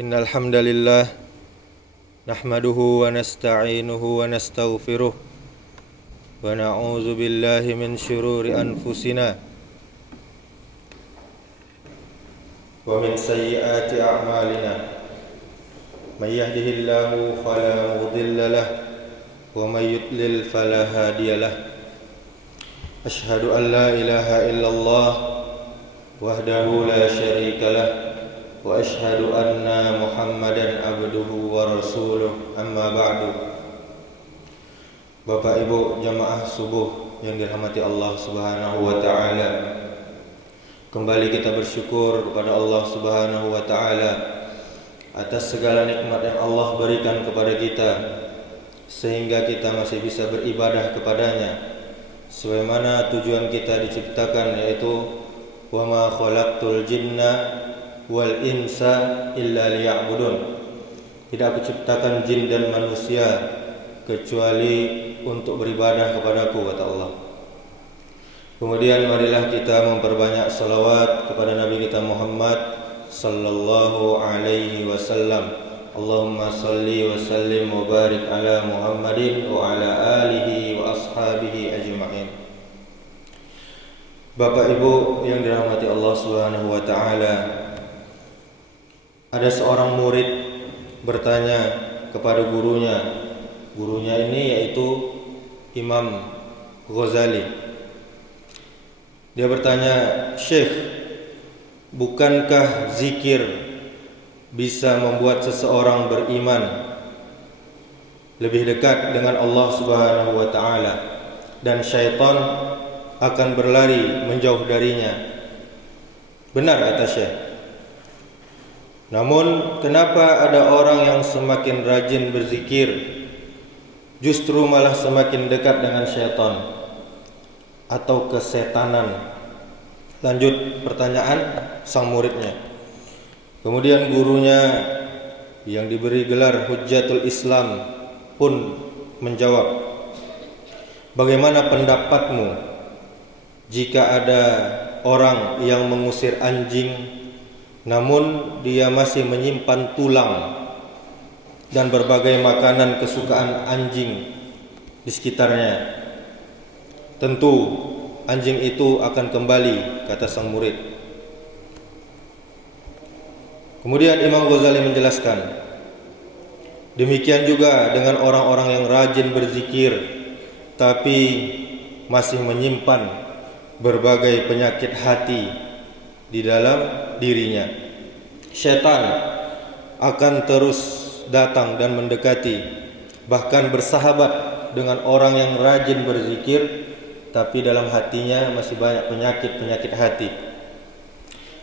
Innal hamdalillah nahmaduhu wa nasta'inuhu wa nastaghfiruh wa na'udzu billahi min shururi anfusina wa min sayyiati a'malina may yahdihillahu fala mudilla lahu wa may yudlil fala hadiya lahu asyhadu an la ilaha illallah wahdahu la syarika lahu wa asyhadu anna Muhammadan abduhu wa rasuluh, amma ba'du. Bapak Ibu jamaah subuh yang dirahmati Allah Subhanahu wa taala, kembali kita bersyukur kepada Allah Subhanahu wa taala atas segala nikmat yang Allah berikan kepada kita sehingga kita masih bisa beribadah kepadanya sebagaimana tujuan kita diciptakan, yaitu wa ma khalaqtul jinna wal insa illa liya'budun. Tidak aku ciptakan jin dan manusia kecuali untuk beribadah kepadaku, kata Allah. Kemudian marilah kita memperbanyak salawat kepada Nabi kita Muhammad sallallahu alaihi wasallam. Allahumma salli wa sallim wa barik ala Muhammadin wa ala alihi wa ashabihi ajma'in. Bapak Ibu yang dirahmati Allah Subhanahu wa taala, ada seorang murid bertanya kepada gurunya. Gurunya ini yaitu Imam Ghazali. Dia bertanya, "Syekh, bukankah zikir bisa membuat seseorang beriman lebih dekat dengan Allah Subhanahu wa taala dan syaitan akan berlari menjauh darinya?" Benar, kata Syekh. Namun kenapa ada orang yang semakin rajin berzikir justru malah semakin dekat dengan syaitan atau kesetanan? Lanjut pertanyaan sang muridnya. Kemudian gurunya yang diberi gelar Hujjatul Islam pun menjawab, "Bagaimana pendapatmu jika ada orang yang mengusir anjing namun dia masih menyimpan tulang dan berbagai makanan kesukaan anjing di sekitarnya? Tentu anjing itu akan kembali," kata sang murid. Kemudian Imam Ghazali menjelaskan, demikian juga dengan orang-orang yang rajin berzikir tapi masih menyimpan berbagai penyakit hati di dalam dirinya. Syaitan akan terus datang dan mendekati, bahkan bersahabat dengan orang yang rajin berzikir tapi dalam hatinya masih banyak penyakit-penyakit hati.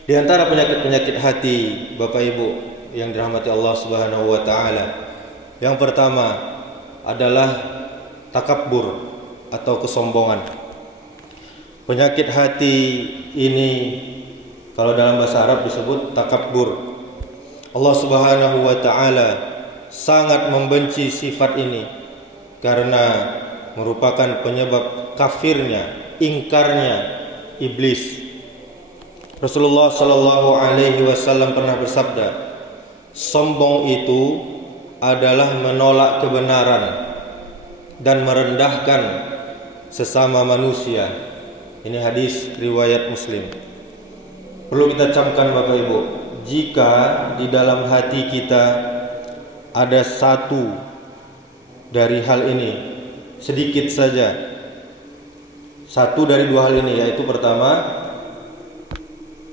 Di antara penyakit-penyakit hati, Bapak Ibu yang dirahmati Allah Subhanahu wa taala, yang pertama adalah takabbur atau kesombongan. Penyakit hati ini kalau dalam bahasa Arab disebut takabbur. Allah Subhanahu wa taala sangat membenci sifat ini karena merupakan penyebab kafirnya, ingkarnya iblis. Rasulullah sallallahu alaihi wasallam pernah bersabda, "Sombong itu adalah menolak kebenaran dan merendahkan sesama manusia." Ini hadis riwayat Muslim. Perlu kita camkan Bapak Ibu, jika di dalam hati kita ada satu dari hal ini, sedikit saja, satu dari dua hal ini, yaitu pertama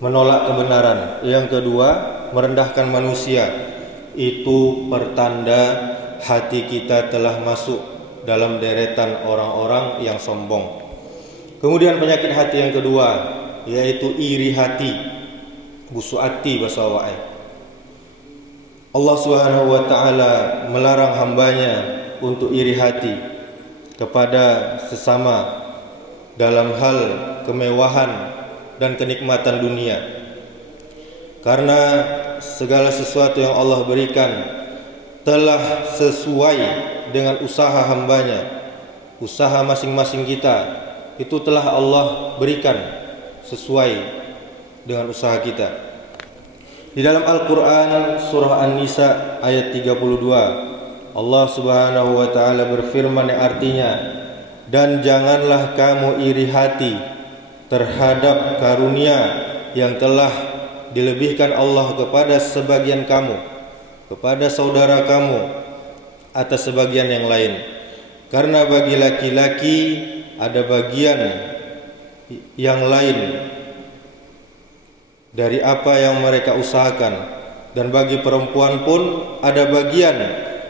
menolak kebenaran, yang kedua merendahkan manusia, itu pertanda hati kita telah masuk dalam deretan orang-orang yang sombong. Kemudian penyakit hati yang kedua yaitu iri hati, busuati bahasa awak. Allah Subhanahu wa taala melarang hambanya untuk iri hati kepada sesama dalam hal kemewahan dan kenikmatan dunia, karena segala sesuatu yang Allah berikan telah sesuai dengan usaha hambanya. Usaha masing-masing kita itu telah Allah berikan sesuai dengan usaha kita. Di dalam Al-Quran surah An-Nisa ayat 32, Allah Subhanahu wa ta'ala berfirman yang artinya, dan janganlah kamu iri hati terhadap karunia yang telah dilebihkan Allah kepada sebagian kamu, kepada saudara kamu atas sebagian yang lain. Karena bagi laki-laki ada bagian yang lain dari apa yang mereka usahakan, dan bagi perempuan pun ada bagian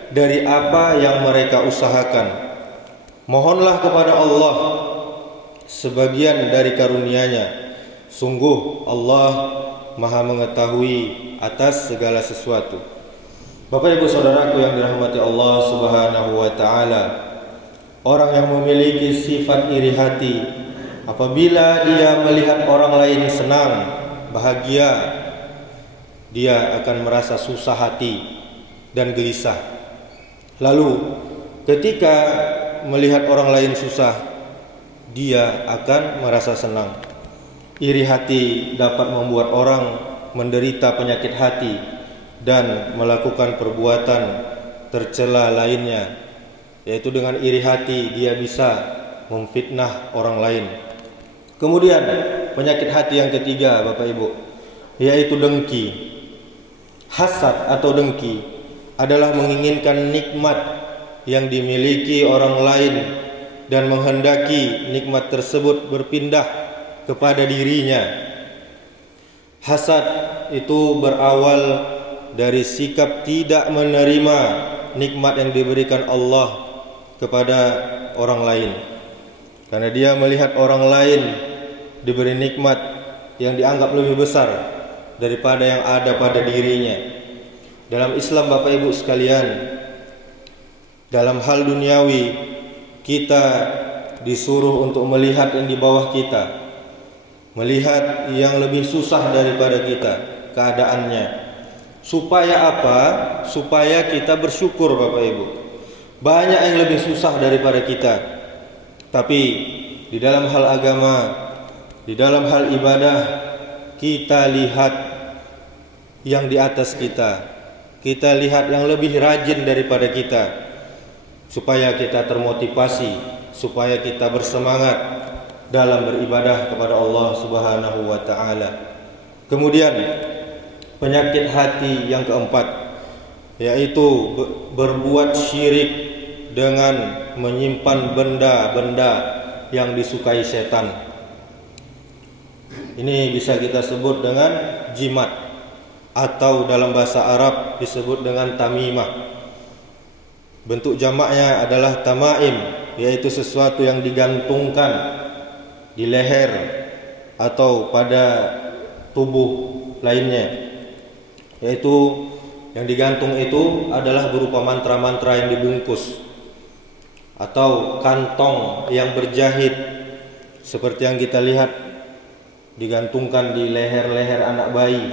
dari apa yang mereka usahakan. Mohonlah kepada Allah sebagian dari karunia-Nya. Sungguh Allah Maha mengetahui atas segala sesuatu. Bapak Ibu Saudaraku yang dirahmati Allah Subhanahu wa ta'ala, orang yang memiliki sifat iri hati, apabila dia melihat orang lain senang, bahagia, dia akan merasa susah hati dan gelisah. Lalu ketika melihat orang lain susah, dia akan merasa senang. Iri hati dapat membuat orang menderita penyakit hati dan melakukan perbuatan tercela lainnya, yaitu dengan iri hati dia bisa memfitnah orang lain. Kemudian penyakit hati yang ketiga, Bapak Ibu, yaitu dengki. Hasad atau dengki adalah menginginkan nikmat yang dimiliki orang lain dan menghendaki nikmat tersebut berpindah kepada dirinya. Hasad itu berawal dari sikap tidak menerima nikmat yang diberikan Allah kepada orang lain, karena dia melihat orang lain diberi nikmat yang dianggap lebih besar daripada yang ada pada dirinya. Dalam Islam, Bapak Ibu sekalian, dalam hal duniawi kita disuruh untuk melihat yang di bawah kita, melihat yang lebih susah daripada kita keadaannya. Supaya apa? Supaya kita bersyukur, Bapak Ibu. Banyak yang lebih susah daripada kita, tapi di dalam hal agama, di dalam hal ibadah, kita lihat yang di atas kita, kita lihat yang lebih rajin daripada kita, supaya kita termotivasi, supaya kita bersemangat dalam beribadah kepada Allah Subhanahu wa ta'ala. Kemudian penyakit hati yang keempat, yaitu berbuat syirik dengan menyimpan benda-benda yang disukai setan. Ini bisa kita sebut dengan jimat, atau dalam bahasa Arab disebut dengan tamimah. Bentuk jamaknya adalah tamaim, yaitu sesuatu yang digantungkan di leher atau pada tubuh lainnya. Yaitu yang digantung itu adalah berupa mantra-mantra yang dibungkus, atau kantong yang berjahit seperti yang kita lihat digantungkan di leher-leher anak bayi,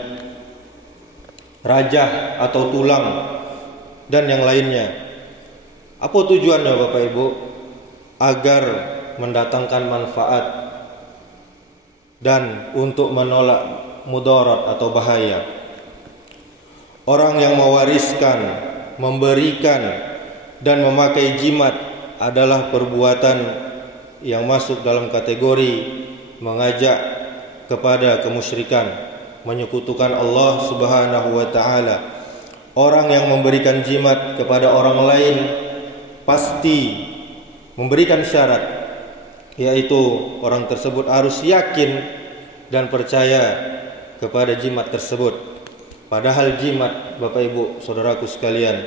rajah atau tulang, dan yang lainnya. Apa tujuannya, Bapak Ibu? Agar mendatangkan manfaat dan untuk menolak mudarat atau bahaya. Orang yang mewariskan, memberikan, dan memakai jimat adalah perbuatan yang masuk dalam kategori mengajak kepada kemusyrikan, menyekutukan Allah Subhanahu wa ta'ala. Orang yang memberikan jimat kepada orang lain pasti memberikan syarat, yaitu orang tersebut harus yakin dan percaya kepada jimat tersebut. Padahal jimat, Bapak Ibu Saudaraku sekalian,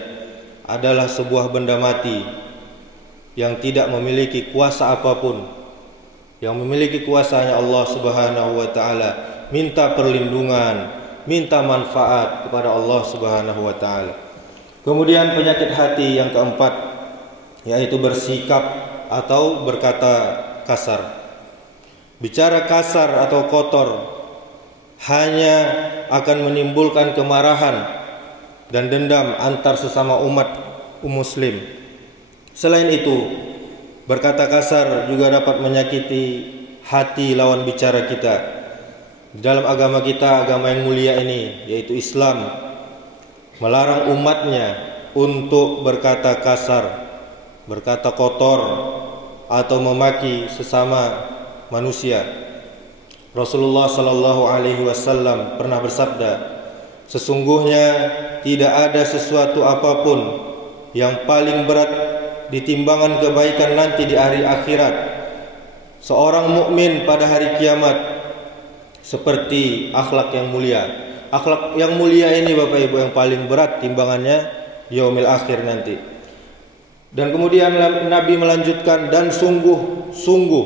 adalah sebuah benda mati yang tidak memiliki kuasa apapun. Yang memiliki kuasanya Allah Subhanahu wa ta'ala. Minta perlindungan, minta manfaat kepada Allah Subhanahu wa ta'ala. Kemudian penyakit hati yang keempat, yaitu bersikap atau berkata kasar. Bicara kasar atau kotor hanya akan menimbulkan kemarahan dan dendam antar sesama umat muslim. Selain itu, berkata kasar juga dapat menyakiti hati lawan bicara kita Di dalam agama kita, agama yang mulia ini, yaitu Islam, melarang umatnya untuk berkata kasar, berkata kotor, atau memaki sesama manusia. Rasulullah sallallahu alaihi wasallam pernah bersabda, sesungguhnya tidak ada sesuatu apapun yang paling berat di timbangan kebaikan nanti di hari akhirat seorang mukmin pada hari kiamat seperti akhlak yang mulia. Akhlak yang mulia ini Bapak Ibu yang paling berat timbangannya di yaumil akhir nanti. Dan kemudian Nabi melanjutkan, dan sungguh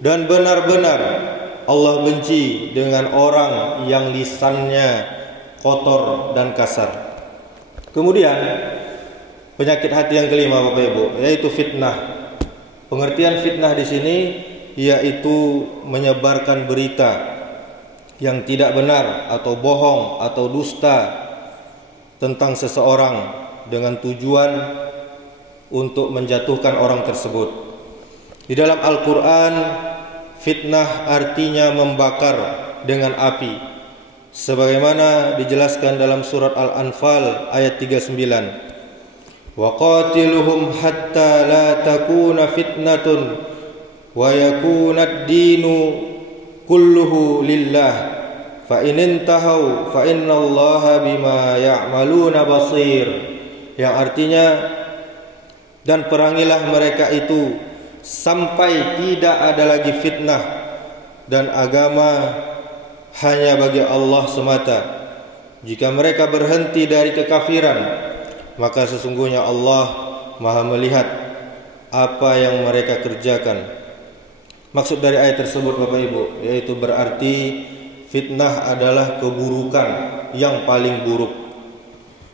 dan benar-benar Allah benci dengan orang yang lisannya kotor dan kasar. Kemudian penyakit hati yang kelima Bapak Ibu, yaitu fitnah. Pengertian fitnah di sini yaitu menyebarkan berita yang tidak benar atau bohong atau dusta tentang seseorang dengan tujuan untuk menjatuhkan orang tersebut. Di dalam Al-Quran, fitnah artinya membakar dengan api, sebagaimana dijelaskan dalam surat Al-Anfal ayat 39. Wa qatiluhum hatta la takuna fitnatun wa yakuna ad-dinu kulluhu lillah fa in intahau fa innallaha bima ya'maluna basir, yang artinya, dan perangilah mereka itu sampai tidak ada lagi fitnah dan agama hanya bagi Allah semata. Jika mereka berhenti dari kekafiran, maka sesungguhnya Allah Maha melihat apa yang mereka kerjakan. Maksud dari ayat tersebut Bapak Ibu, yaitu berarti fitnah adalah keburukan yang paling buruk.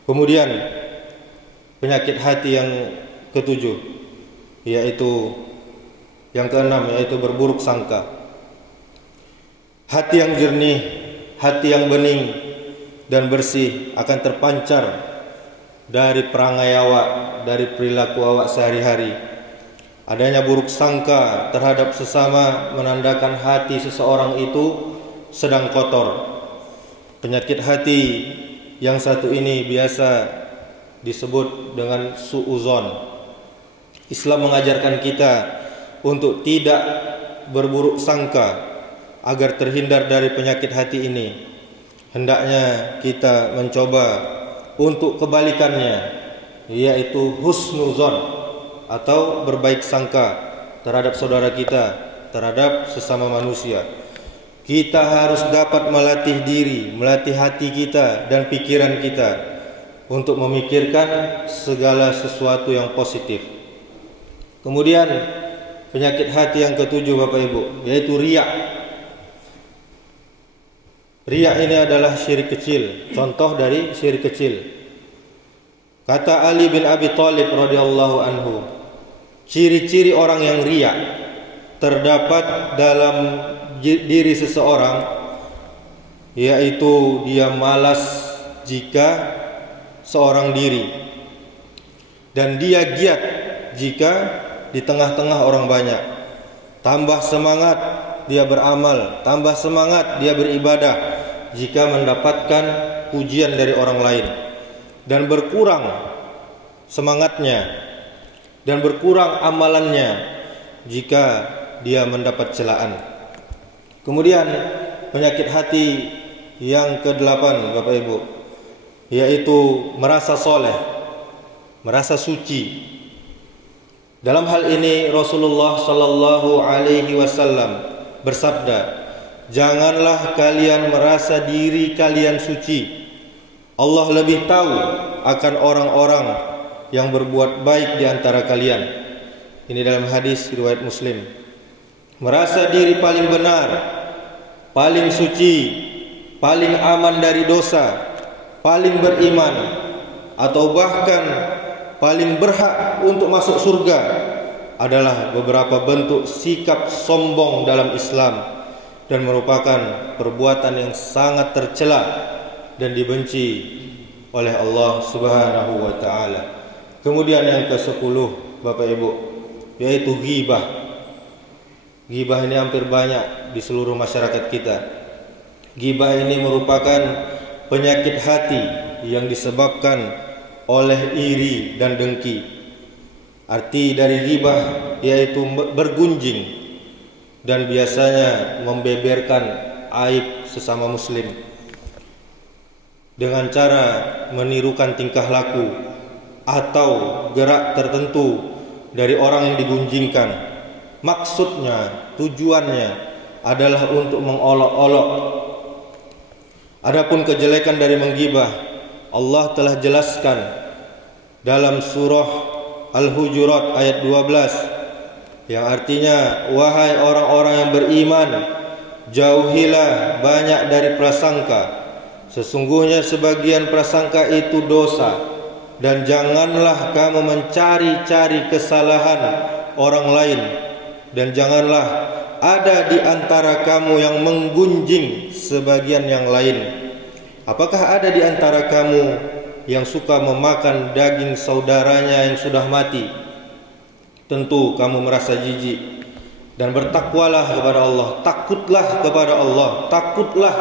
Kemudian penyakit hati yang ketujuh, yaitu yang keenam, yaitu berburuk sangka. Hati yang jernih, hati yang bening dan bersih akan terpancar dari perangai awak, dari perilaku awak sehari-hari. Adanya buruk sangka terhadap sesama menandakan hati seseorang itu sedang kotor. Penyakit hati yang satu ini biasa disebut dengan su'uzon. Islam mengajarkan kita untuk tidak berburuk sangka agar terhindar dari penyakit hati ini. Hendaknya kita mencoba untuk kebalikannya, yaitu husnuzon, atau berbaik sangka terhadap saudara kita, terhadap sesama manusia. Kita harus dapat melatih diri, melatih hati kita dan pikiran kita untuk memikirkan segala sesuatu yang positif. Kemudian penyakit hati yang ketujuh Bapak Ibu, yaitu riya. Riya ini adalah syirik kecil, contoh dari syirik kecil. Kata Ali bin Abi Thalib radhiyallahu anhu, ciri-ciri orang yang riya terdapat dalam diri seseorang, yaitu dia malas jika seorang diri, dan dia giat jika di tengah-tengah orang banyak. Tambah semangat dia beramal, tambah semangat dia beribadah jika mendapatkan pujian dari orang lain, dan berkurang semangatnya dan berkurang amalannya jika dia mendapat celaan. Kemudian penyakit hati yang ke-8 Bapak Ibu, yaitu merasa soleh, merasa suci. Dalam hal ini Rasulullah sallallahu alaihi wasallam bersabda, janganlah kalian merasa diri kalian suci. Allah lebih tahu akan orang-orang yang berbuat baik di antara kalian. Ini dalam hadis riwayat Muslim. Merasa diri paling benar, paling suci, paling aman dari dosa, paling beriman, atau bahkan paling berhak untuk masuk surga adalah beberapa bentuk sikap sombong dalam Islam dan merupakan perbuatan yang sangat tercela dan dibenci oleh Allah Subhanahu wa taala. Kemudian yang ke-10 Bapak Ibu, yaitu ghibah. Ghibah ini hampir banyak di seluruh masyarakat kita. Ghibah ini merupakan penyakit hati yang disebabkan oleh iri dan dengki. Arti dari ghibah yaitu bergunjing dan biasanya membeberkan aib sesama muslim dengan cara menirukan tingkah laku atau gerak tertentu dari orang yang digunjingkan. Maksudnya, tujuannya adalah untuk mengolok-olok. Adapun kejelekan dari menggibah, Allah telah jelaskan dalam surah Al-Hujurat ayat 12 yang artinya, wahai orang-orang yang beriman, jauhilah banyak dari prasangka. Sesungguhnya sebagian prasangka itu dosa, dan janganlah kamu mencari-cari kesalahan orang lain, dan janganlah ada di antara kamu yang menggunjing sebagian yang lain. Apakah ada di antara kamu yang suka memakan daging saudaranya yang sudah mati? Tentu kamu merasa jijik. Dan bertakwalah kepada Allah, takutlah kepada Allah, takutlah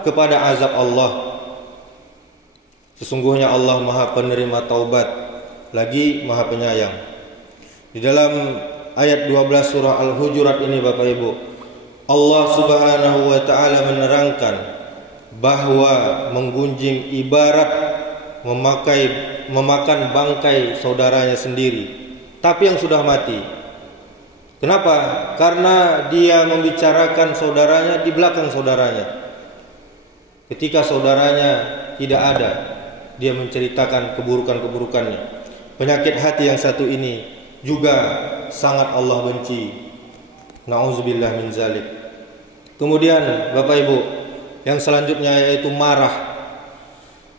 kepada azab Allah. Sesungguhnya Allah Maha Penerima taubat, lagi Maha Penyayang. Di dalam ayat 12 surah Al-Hujurat ini Bapak Ibu, Allah Subhanahu wa taala menerangkan bahwa menggunjing ibarat memakan bangkai saudaranya sendiri, tapi yang sudah mati. Kenapa? Karena dia membicarakan saudaranya di belakang saudaranya. Ketika saudaranya tidak ada, dia menceritakan keburukan-keburukannya. Penyakit hati yang satu ini juga sangat Allah benci. Na'udzubillah min zalik. Kemudian Bapak Ibu, yang selanjutnya yaitu marah.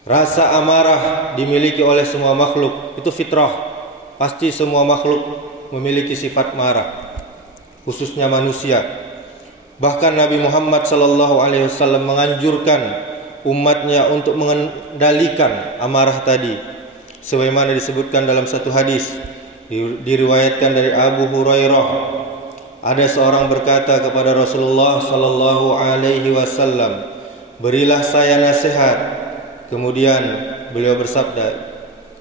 Rasa amarah dimiliki oleh semua makhluk, itu fitrah. Pasti semua makhluk memiliki sifat marah, khususnya manusia. Bahkan Nabi Muhammad SAW menganjurkan umatnya untuk mengendalikan amarah tadi, sebagaimana disebutkan dalam satu hadis diriwayatkan dari Abu Hurairah. Ada seorang berkata kepada Rasulullah SAW, berilah saya nasihat. Kemudian beliau bersabda,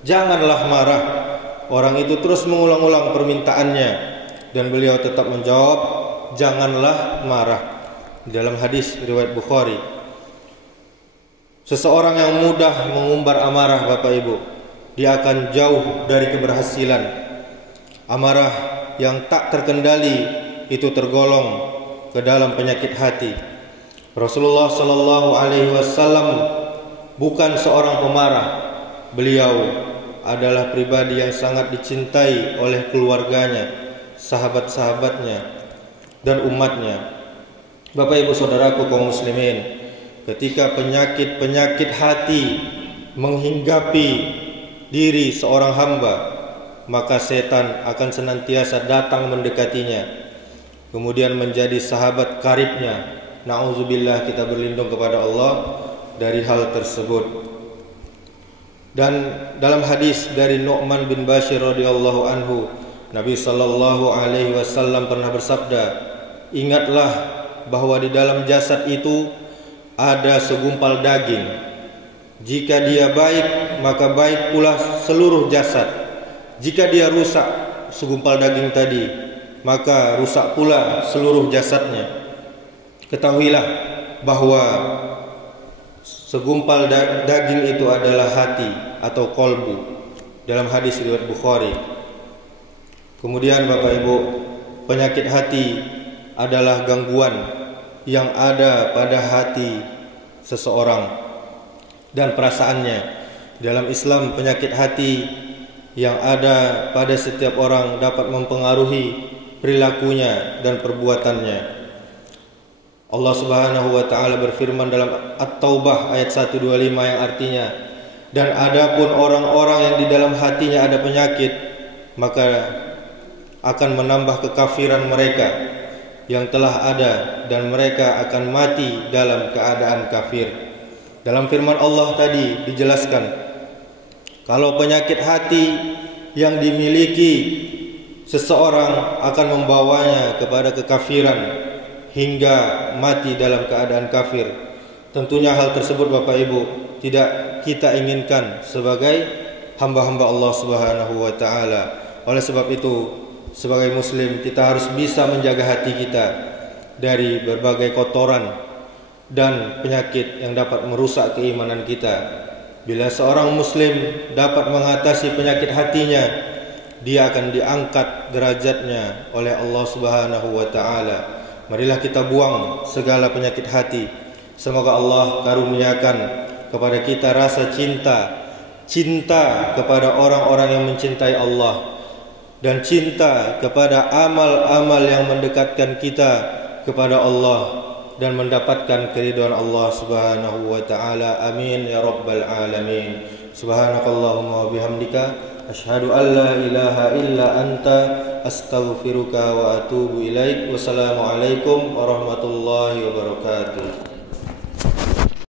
janganlah marah. Orang itu terus mengulang-ulang permintaannya, dan beliau tetap menjawab, janganlah marah. Dalam hadis riwayat Bukhari. Seseorang yang mudah mengumbar amarah Bapak Ibu, dia akan jauh dari keberhasilan. Amarah yang tak terkendali itu tergolong ke dalam penyakit hati. Rasulullah SAW bukan seorang pemarah. Beliau adalah pribadi yang sangat dicintai oleh keluarganya, sahabat-sahabatnya, dan umatnya. Bapak Ibu Saudaraku kaum muslimin, ketika penyakit hati menghinggapi diri seorang hamba, maka setan akan senantiasa datang mendekatinya, kemudian menjadi sahabat karibnya. Na'udzubillah, kita berlindung kepada Allah dari hal tersebut. Dan dalam hadis dari Nu'man bin Bashir radhiyallahu anhu, Nabi sallallahu alaihi wasallam pernah bersabda, ingatlah bahwa di dalam jasad itu ada segumpal daging. Jika dia baik, maka baik pula seluruh jasad. Jika dia rusak, segumpal daging tadi, maka rusak pula seluruh jasadnya. Ketahuilah bahwa segumpal daging itu adalah hati atau kolbu, dalam hadis riwayat Bukhari. Kemudian Bapak Ibu, penyakit hati adalah gangguan yang ada pada hati seseorang dan perasaannya. Dalam Islam, penyakit hati yang ada pada setiap orang dapat mempengaruhi perilakunya dan perbuatannya. Allah Subhanahu wa taala berfirman dalam At-Taubah ayat 125 yang artinya, dan adapun orang-orang yang di dalam hatinya ada penyakit, maka akan menambah kekafiran mereka yang telah ada, dan mereka akan mati dalam keadaan kafir. Dalam firman Allah tadi dijelaskan, kalau penyakit hati yang dimiliki seseorang akan membawanya kepada kekafiran hingga mati dalam keadaan kafir. Tentunya hal tersebut Bapak Ibu tidak kita inginkan sebagai hamba-hamba Allah Subhanahu wa taala. Oleh sebab itu, sebagai muslim kita harus bisa menjaga hati kita dari berbagai kotoran dan penyakit yang dapat merusak keimanan kita. Bila seorang muslim dapat mengatasi penyakit hatinya, dia akan diangkat derajatnya oleh Allah Subhanahu wa taala. Marilah kita buang segala penyakit hati. Semoga Allah karuniakan kepada kita rasa cinta kepada orang-orang yang mencintai Allah, dan cinta kepada amal-amal yang mendekatkan kita kepada Allah dan mendapatkan keridhaan Allah Subhanahu wa taala. Amin ya rabbal alamin. Subhanakallahumma wa bihamdika asyhadu an la ilaha illa anta astaghfiruka wa atubu ilaik. Wassalamualaikum warahmatullahi wabarakatuh.